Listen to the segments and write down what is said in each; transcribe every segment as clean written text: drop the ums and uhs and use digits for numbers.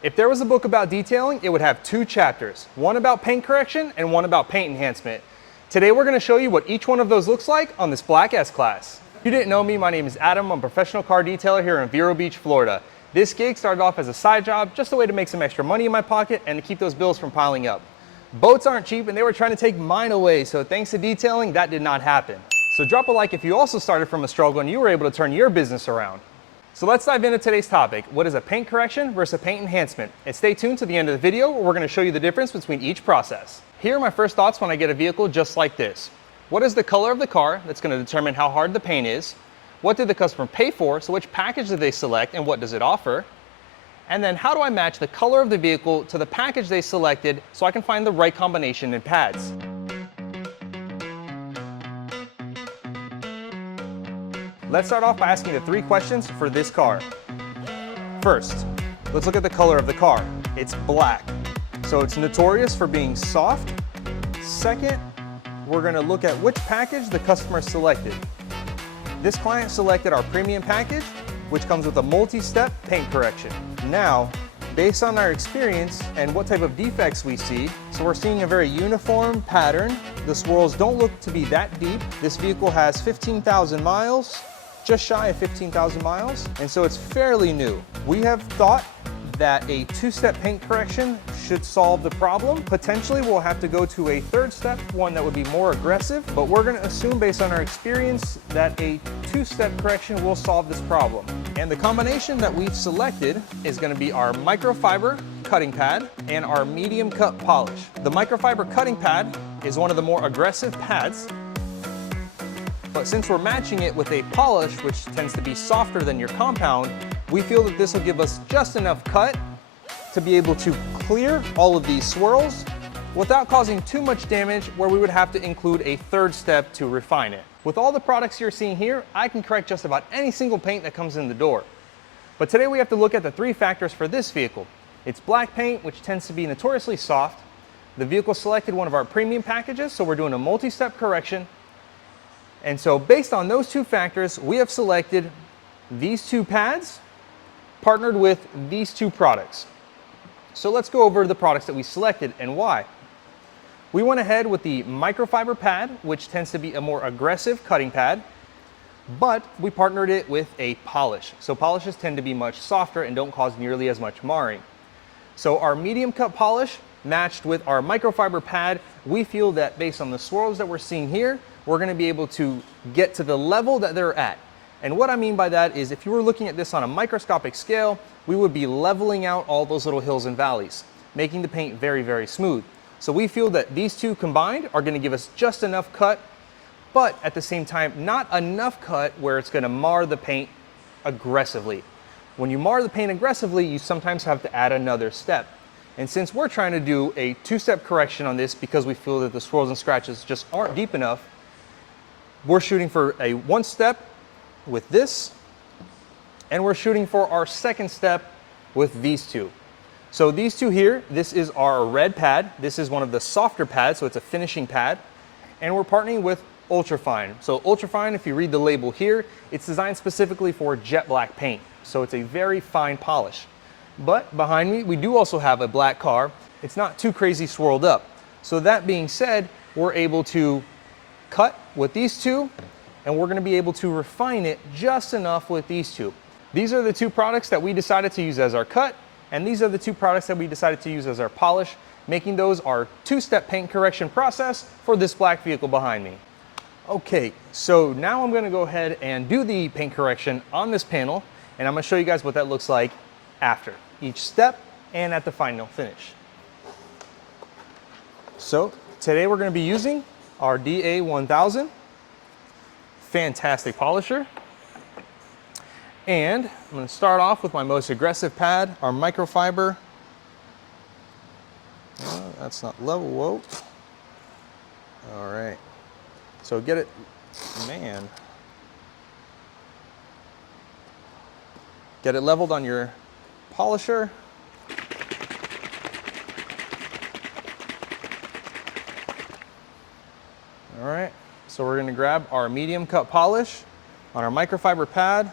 If there was a book about detailing, it would have 2 chapters, one about paint correction and one about paint enhancement. Today we're going to show you what each one of those looks like on this Black S-Class. If you didn't know me, my name is Adam. I'm a professional car detailer here in Vero Beach, Florida. This gig started off as a side job, just a way to make some extra money in my pocket and to keep those bills from piling up. Boats aren't cheap and they were trying to take mine away, so thanks to detailing, that did not happen. So drop a like if you also started from a struggle and you were able to turn your business around. So let's dive into today's topic. What is a paint correction versus a paint enhancement? And stay tuned to the end of the video where we're going to show you the difference between each process. Here are my first thoughts when I get a vehicle just like this. What is the color of the car? That's going to determine how hard the paint is. What did the customer pay for? So which package did they select and what does it offer? And then how do I match the color of the vehicle to the package they selected so I can find the right combination in pads? Let's start off by asking the 3 questions for this car. First, let's look at the color of the car. It's black, so it's notorious for being soft. Second, we're going to look at which package the customer selected. This client selected our premium package, which comes with a multi-step paint correction. Now, based on our experience and what type of defects we see, so we're seeing a very uniform pattern. The swirls don't look to be that deep. This vehicle has 15,000 miles, just shy of 15,000 miles, and so it's fairly new. We have thought that a 2-step paint correction should solve the problem. Potentially we'll have to go to a 3rd step, one that would be more aggressive, but we're gonna assume based on our experience that a 2-step correction will solve this problem. And the combination that we've selected is gonna be our microfiber cutting pad and our medium cut polish. The microfiber cutting pad is one of the more aggressive pads, but since we're matching it with a polish, which tends to be softer than your compound, we feel that this will give us just enough cut to be able to clear all of these swirls without causing too much damage where we would have to include a 3rd step to refine it. With all the products you're seeing here, I can correct just about any single paint that comes in the door. But today we have to look at the 3 factors for this vehicle. It's black paint, which tends to be notoriously soft. The vehicle selected one of our premium packages, so we're doing a multi-step correction. And so based on those 2 factors, we have selected these 2 pads partnered with these 2 products. So let's go over the products that we selected and why. We went ahead with the microfiber pad, which tends to be a more aggressive cutting pad, but we partnered it with a polish. So polishes tend to be much softer and don't cause nearly as much marring. So our medium cut polish matched with our microfiber pad, we feel that based on the swirls that we're seeing here, we're going to be able to get to the level that they're at. And what I mean by that is if you were looking at this on a microscopic scale, we would be leveling out all those little hills and valleys, making the paint very, very smooth. So we feel that these 2 combined are going to give us just enough cut, but at the same time, not enough cut where it's going to mar the paint aggressively. When you mar the paint aggressively, you sometimes have to add another step. And since we're trying to do a 2-step correction on this because we feel that the swirls and scratches just aren't deep enough, we're shooting for a 1 step with this, and we're shooting for our 2nd step with these 2. So these 2 here, this is our red pad. This is one of the softer pads, so it's a finishing pad. And we're partnering with Ultrafine. So Ultrafine, if you read the label here, it's designed specifically for jet black paint. So it's a very fine polish. But behind me, we do also have a black car. It's not too crazy swirled up. So that being said, we're able to cut with these 2, and we're going to be able to refine it just enough with these 2. These are the 2 products that we decided to use as our cut, and these are the 2 products that we decided to use as our polish, making those our 2-step paint correction process for this black vehicle behind me. Okay, so now I'm going to go ahead and do the paint correction on this panel, and I'm going to show you guys what that looks like after each step and at the final finish. So today we're going to be using our DA1000 fantastic polisher, and I'm going to start off with my most aggressive pad, our microfiber. That's not level, whoa. All right, so get it, man. Get it leveled on your polisher. All right, so we're going to grab our medium cut polish on our microfiber pad.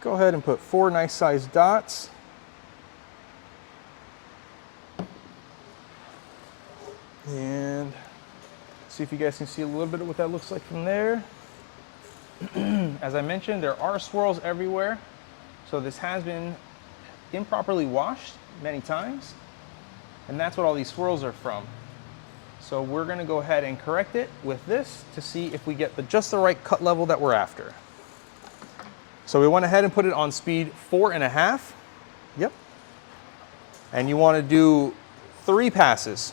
Go ahead and put 4 nice sized dots. And see if you guys can see a little bit of what that looks like from there. As I mentioned, there are swirls everywhere. So this has been improperly washed many times. And that's what all these swirls are from. So we're gonna go ahead and correct it with this to see if we get just the right cut level that we're after. So we went ahead and put it on speed 4.5. Yep. And you wanna do 3 passes.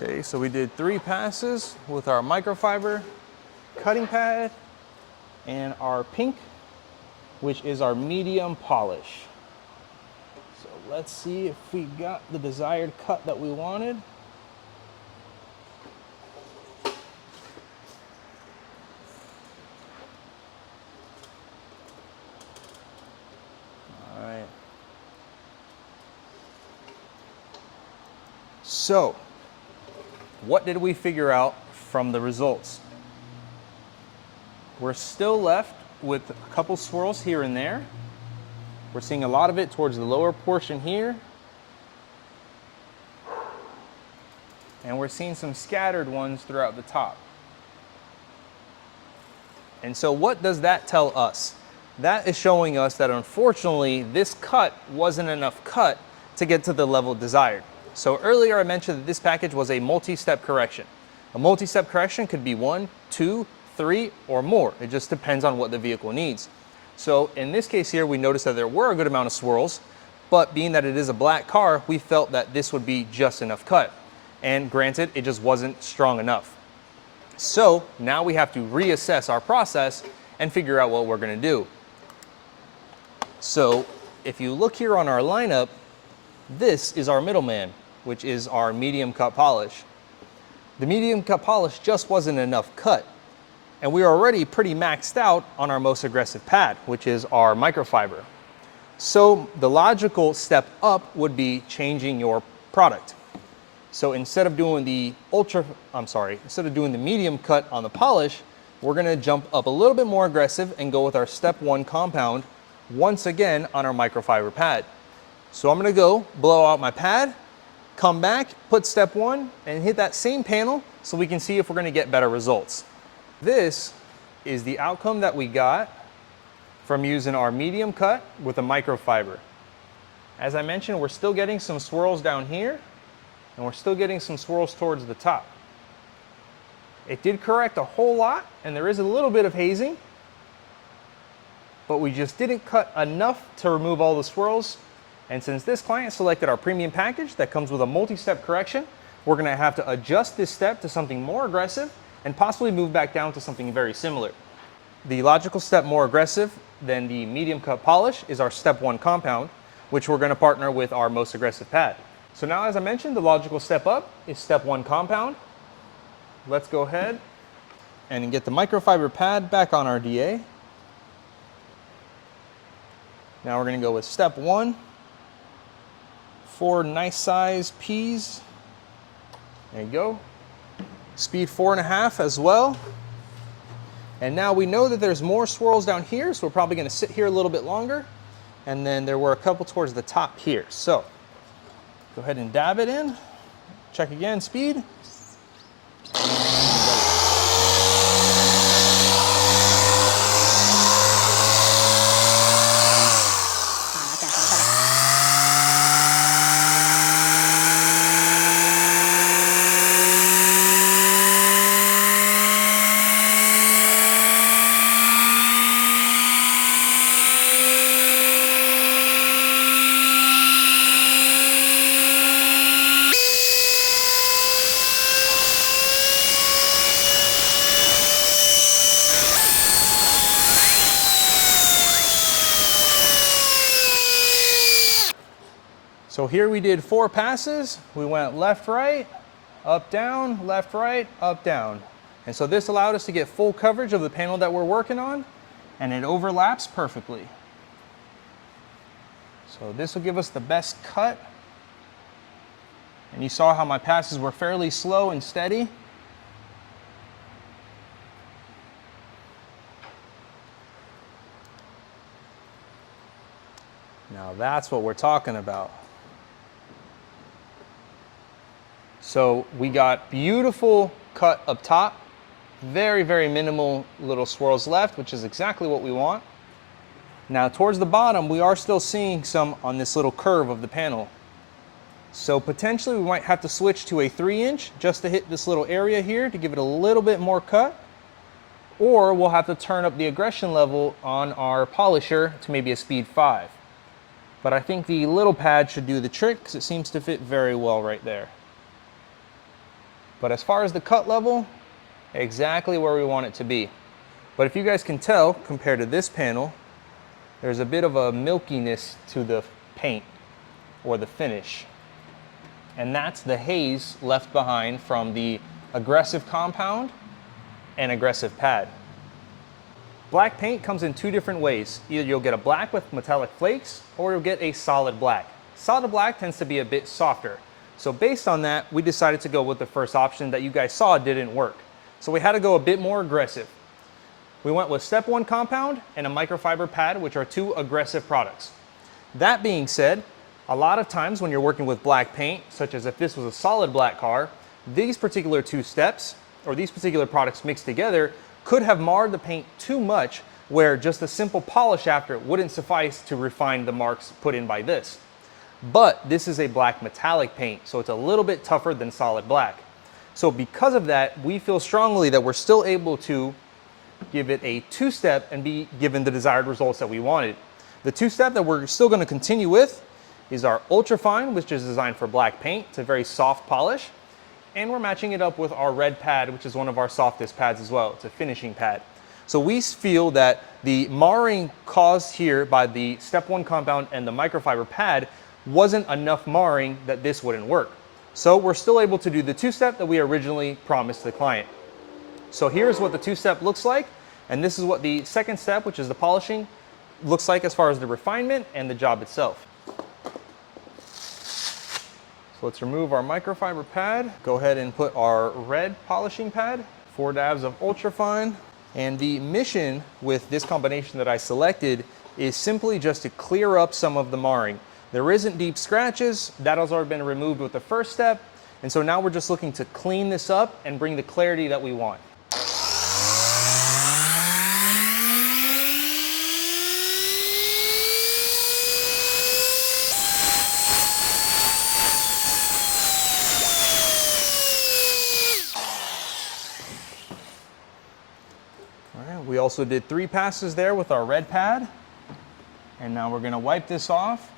Okay, so we did 3 passes with our microfiber cutting pad and our pink, which is our medium polish. So let's see if we got the desired cut that we wanted. All right. So, what did we figure out from the results? We're still left with a couple swirls here and there. We're seeing a lot of it towards the lower portion here. And we're seeing some scattered ones throughout the top. And so what does that tell us? That is showing us that unfortunately this cut wasn't enough cut to get to the level desired. So earlier I mentioned that this package was a multi-step correction. A multi-step correction could be 1, 2, 3, or more. It just depends on what the vehicle needs. So in this case here, we noticed that there were a good amount of swirls, but being that it is a black car, we felt that this would be just enough cut. And granted, it just wasn't strong enough. So now we have to reassess our process and figure out what we're gonna do. So if you look here on our lineup, this is our middleman, which is our medium cut polish. The medium cut polish just wasn't enough cut. And we are already pretty maxed out on our most aggressive pad, which is our microfiber. So the logical step up would be changing your product. So instead of doing the medium cut on the polish, we're gonna jump up a little bit more aggressive and go with our step 1 compound once again on our microfiber pad. So I'm gonna go blow out my pad, come back, put step 1, and hit that same panel so we can see if we're gonna get better results. This is the outcome that we got from using our medium cut with a microfiber. As I mentioned, we're still getting some swirls down here, and we're still getting some swirls towards the top. It did correct a whole lot, and there is a little bit of hazing, but we just didn't cut enough to remove all the swirls. And since this client selected our premium package that comes with a multi-step correction, we're gonna have to adjust this step to something more aggressive and possibly move back down to something very similar. The logical step more aggressive than the medium cut polish is our step 1 compound, which we're gonna partner with our most aggressive pad. So now, as I mentioned, the logical step up is step 1 compound. Let's go ahead and get the microfiber pad back on our DA. Now we're gonna go with step 1. 4 nice size P's. There you go. Speed 4.5 as well. And now we know that there's more swirls down here, so we're probably gonna sit here a little bit longer. And then there were a couple towards the top here. So go ahead and dab it in. Check again, speed. So here we did 4 passes. We went left, right, up, down, left, right, up, down. And so this allowed us to get full coverage of the panel that we're working on, and it overlaps perfectly. So this will give us the best cut. And you saw how my passes were fairly slow and steady. Now that's what we're talking about. So we got beautiful cut up top, very, very minimal little swirls left, which is exactly what we want. Now towards the bottom, we are still seeing some on this little curve of the panel. So potentially we might have to switch to a 3-inch just to hit this little area here to give it a little bit more cut. Or we'll have to turn up the aggression level on our polisher to maybe a speed 5. But I think the little pad should do the trick because it seems to fit very well right there. But as far as the cut level, exactly where we want it to be. But if you guys can tell, compared to this panel, there's a bit of a milkiness to the paint or the finish. And that's the haze left behind from the aggressive compound and aggressive pad. Black paint comes in two different ways. Either you'll get a black with metallic flakes, or you'll get a solid black. Solid black tends to be a bit softer. So based on that, we decided to go with the first option that you guys saw didn't work. So we had to go a bit more aggressive. We went with step 1 compound and a microfiber pad, which are two aggressive products. That being said, a lot of times when you're working with black paint, such as if this was a solid black car, these particular two steps, or these particular products mixed together, could have marred the paint too much, where just a simple polish after it wouldn't suffice to refine the marks put in by this. But this is a black metallic paint, so it's a little bit tougher than solid black. So because of that, we feel strongly that we're still able to give it a 2-step and be given the desired results that we wanted. The 2-step that we're still going to continue with is our Ultra Fine, which is designed for black paint. It's a very soft polish. And we're matching it up with our red pad, which is one of our softest pads as well. It's a finishing pad. So we feel that the marring caused here by the step 1 compound and the microfiber pad wasn't enough marring that this wouldn't work. So we're still able to do the 2-step that we originally promised the client. So here's what the 2-step looks like. And this is what the second step, which is the polishing, looks like as far as the refinement and the job itself. So let's remove our microfiber pad. Go ahead and put our red polishing pad, 4 dabs of Ultra Fine. And the mission with this combination that I selected is simply just to clear up some of the marring. There isn't deep scratches. That has already been removed with the first step. And so now we're just looking to clean this up and bring the clarity that we want. We also did 3 passes there with our red pad. And now we're going to wipe this off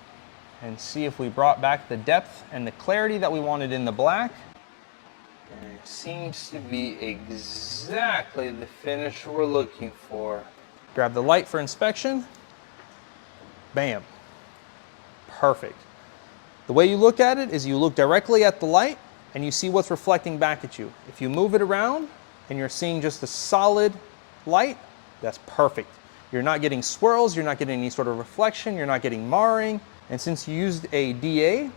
and see if we brought back the depth and the clarity that we wanted in the black. And it seems to be exactly the finish we're looking for. Grab the light for inspection. Bam. Perfect. The way you look at it is you look directly at the light and you see what's reflecting back at you. If you move it around and you're seeing just a solid light, that's perfect. You're not getting swirls, you're not getting any sort of reflection, you're not getting marring. And since you used a DA,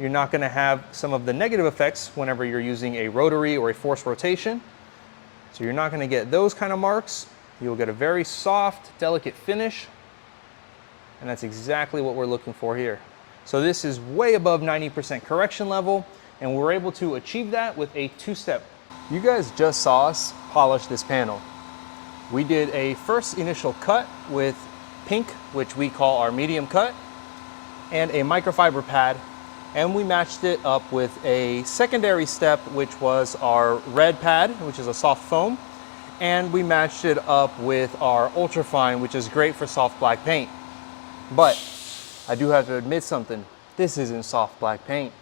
you're not going to have some of the negative effects whenever you're using a rotary or a forced rotation. So you're not going to get those kind of marks. You'll get a very soft, delicate finish. And that's exactly what we're looking for here. So this is way above 90% correction level, and we're able to achieve that with a 2-step. You guys just saw us polish this panel. We did a first initial cut with pink, which we call our medium cut, and a microfiber pad, and we matched it up with a secondary step, which was our red pad, which is a soft foam, and we matched it up with our Ultra Fine, which is great for soft black paint. But I do have to admit something. This isn't soft black paint.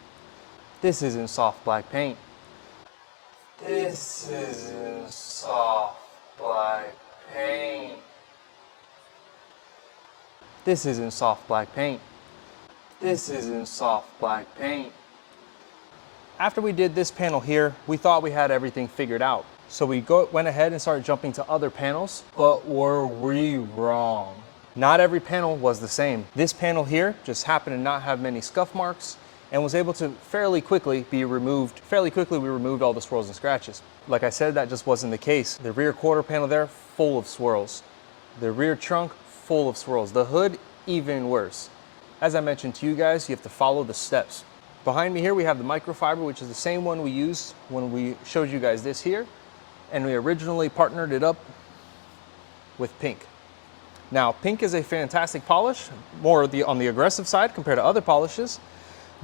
This isn't soft black paint. This isn't soft black paint. This isn't soft black paint. This isn't soft black paint. After we did this panel here, we thought we had everything figured out. So we went ahead and started jumping to other panels, but were we wrong? Not every panel was the same. This panel here just happened to not have many scuff marks and was able to fairly quickly be removed. Fairly quickly we removed all the swirls and scratches. Like I said, that just wasn't the case. The rear quarter panel there, full of swirls. The rear trunk, full of swirls. The hood, even worse. As I mentioned to you guys, you have to follow the steps. Behind me here, we have the microfiber, which is the same one we used when we showed you guys this here. And we originally partnered it up with pink. Now, pink is a fantastic polish, more on the aggressive side compared to other polishes.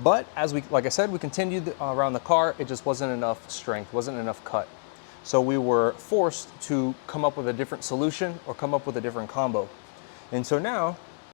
But as like I said, we continued around the car, it just wasn't enough strength, wasn't enough cut. So we were forced to come up with a different solution or come up with a different combo. And so now